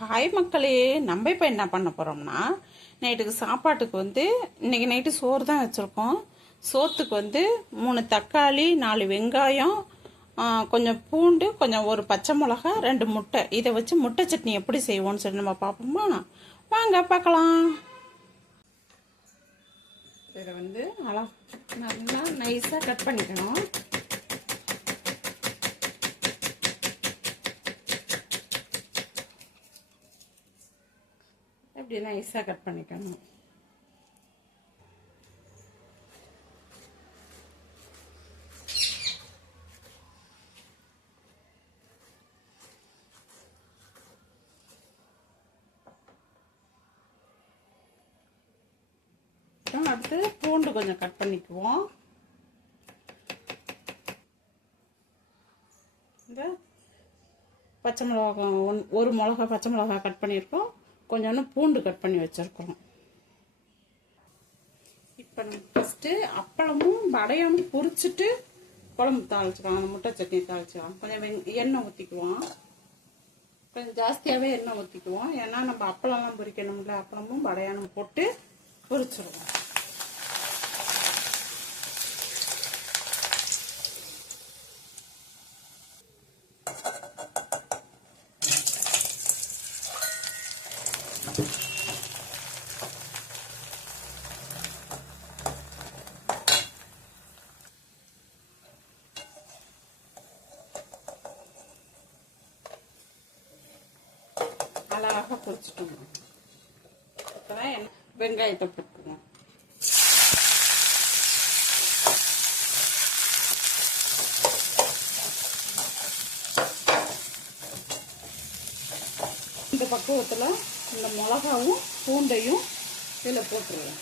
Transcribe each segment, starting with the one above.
Hi மக்களே நம்ம இப்போ என்ன பண்ண போகிறோம்னா நைட்டுக்கு சாப்பாட்டுக்கு வந்து இன்னைக்கு நைட்டு சோறு தான் வச்சுருக்கோம். சோத்துக்கு வந்து மூணு தக்காளி நாலு வெங்காயம் கொஞ்சம் பூண்டு கொஞ்சம் ஒரு பச்சை மிளகா ரெண்டு முட்டை. இதை வச்சு முட்டை சட்னி எப்படி செய்வோம்னு சொல்லி நம்ம பார்ப்போமா? வாங்க பார்க்கலாம். இதை வந்து அழகா நல்லா நைஸாக கட் பண்ணிக்கணும். இப்படி நைஸாக கட் பண்ணிக்கணும். அடுத்து பூண்டு கொஞ்சம் கட் பண்ணிக்குவோம். இந்த பச்சை மிளகா ஒன் ஒரு மிளகா பச்சை மிளகா கட் பண்ணியிருக்கோம். கொஞ்சோண்டு பூண்டு கட் பண்ணி வச்சுருக்கோம் இப்போ நம்ம ஃபஸ்ட்டு அப்பளமும் வடையும் பொறிச்சிட்டு குழம்பு தாளிச்சுக்கலாம். அந்த முட்டை சட்னி தாளிச்சிக்கலாம். கொஞ்சம் வெங் எண்ணெய் ஊற்றிக்குவோம் கொஞ்சம் ஜாஸ்தியாகவே எண்ணெய் ஊற்றிக்குவோம் ஏன்னா நம்ம அப்பளம்லாம் பொரிக்கணும்ல அப்பளமும் வடையானும் போட்டு பொரிச்சிடுவோம் அழகாக பொரிச்சிட்டோம். அப்புறம் வெங்காயத்தை போட்டுருவோம் இந்த பக்குவத்தில் இந்த மிளகாவும் பூண்டையும் இதில் போட்டுருவோம்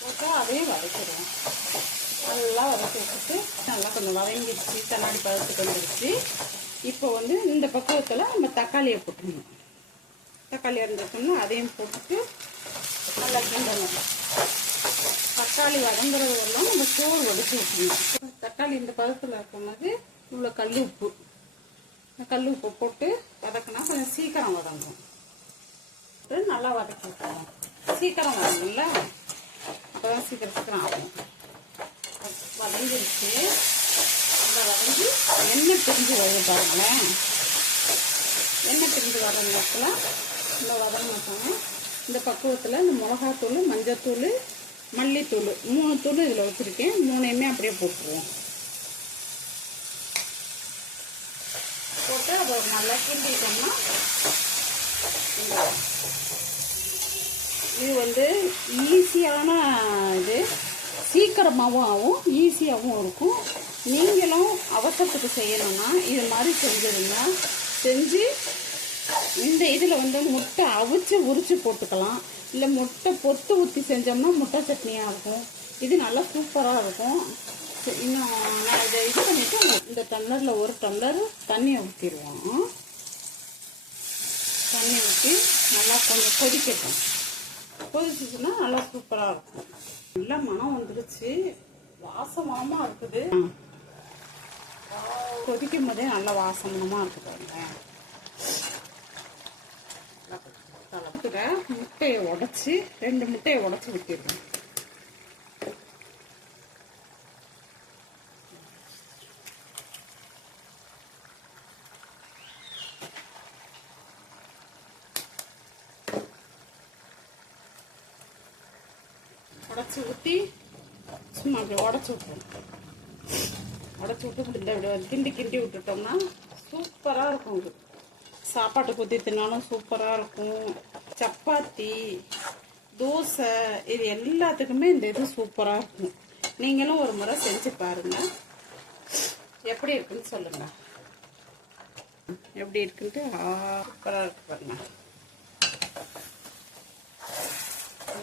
போட்டு அதையும் வதக்கிடுவோம் நல்லா வதக்கி வச்சுட்டு நல்லா கொஞ்சம் வதங்கிடுச்சு கண்ணாடி பதத்துக்கு வந்துடுச்சு. இப்போ வந்து இந்த பக்குவத்தில் நம்ம தக்காளியை போட்டுக்கணும். தக்காளி இருந்துட்டோம்னா அதையும் போட்டுட்டு நல்லா கிண்டணும். தக்காளி வதங்குறதெல்லாம் நம்ம சோறு வடிச்சு விட்டுருணும் தக்காளி இந்த பதத்தில் இருக்கும்போது இவ்வளோ கல் உப்பு. கல் உப்பு போட்டு வதக்கினா கொஞ்சம் சீக்கிரம் வதங்கும். நல்லா வதக்கி விட்டுருவோம் சீக்கிரம் வதங்கும்ல? அப்போதான் சீக்கிரம் சீக்கிரம் ஆகும். வதங்கிருச்சு இந்த வதங்கி எண்ணெய் பிரிஞ்சு வருது பாருங்களேன். எண்ணெய் பிரிஞ்சு வர நேரத்தில் இந்த வதங்கினோம் இந்த பக்குவத்தில் இந்த மிளகாத்தூள் மஞ்சத்தூள் மல்லித்தூள் மூணு தூள் இதில் வச்சுருக்கேன். மூணையுமே அப்படியே போட்டுருவோம். போட்டு அதை நல்லா கிண்டிட்டோம்னா இது வந்து ஈஸியான சீக்கிரமாகவும் ஆகும் ஈஸியாகவும் இருக்கும். நீங்களும் அவசரத்துக்கு செய்யணும்னா இது மாதிரி செஞ்சுருங்க. செஞ்சு இந்த இதில் வந்து முட்டை அவிச்சு உரித்து போட்டுக்கலாம். இல்லை முட்டை பொத்து ஊற்றி செஞ்சோம்னா முட்டை சட்னியாக இருக்கும் இது நல்லா சூப்பராக இருக்கும். இன்னும் நான் இதை இது பண்ணிவிட்டு இந்த டம்ளரில் ஒரு டம்ளர் தண்ணியை ஊற்றிடுவோம் தண்ணி ஊற்றி நல்லா கொஞ்சம் கொதிக்கட்டும். கொதிச்சிச்சுன்னா நல்லா சூப்பராக இருக்கும். நல்லா மனம் வந்துருச்சு. வாசமாமா இருக்குது. கொதிக்கும் போதே நல்லா வாசமாமா இருக்குது பாருங்க. முட்டையை உடச்சி ரெண்டு முட்டையை உடச்சி விட்டுருக்கேன் உடச்சி ஊற்றி சும்மா அப்படி உடச்சி விட்டுருவோம் உடச்சி விட்டு இப்படி இந்த இப்படி கிண்டி கிண்டி விட்டுட்டோம்னா சூப்பராக இருக்கும் இது சாப்பாட்டுக்கு ஊற்றி தின்னாலும் சூப்பராக இருக்கும். சப்பாத்தி தோசை இது எல்லாத்துக்குமே இந்த இது சூப்பராக இருக்கும். நீங்களும் ஒரு முறை செஞ்சு பாருங்கள் எப்படி இருக்குன்னு சொல்லுங்க. எப்படி இருக்குன்ட்டு சூப்பராக இருக்கு பாருங்க.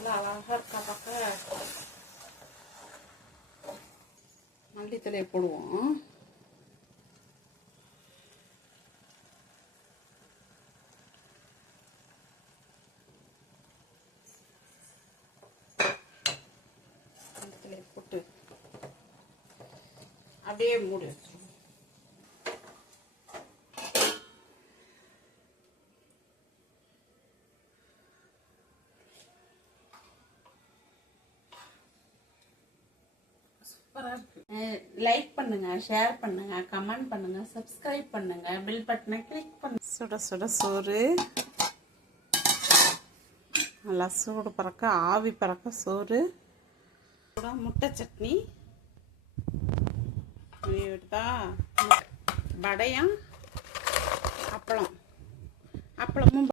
நல்லா அழகாக இருக்கா பார்க்க மல்லித்தலையை போடுவோம். மல்லித்தலையை போட்டு அப்படியே மூடு. லைக் பண்ணுங்க ஷேர் பண்ணுங்க கமெண்ட் பண்ணுங்க சப்ஸ்கிரைப் பண்ணுங்க பில் பட்டனை கிளிக் பண்ணுங்க. சுட சுட சோறு. நல்லா சூடு பறக்க ஆவி பறக்க சோறு. சூடா முட்டை சட்னி. விட்டா வடையம் அப்பளம். அப்பளமும்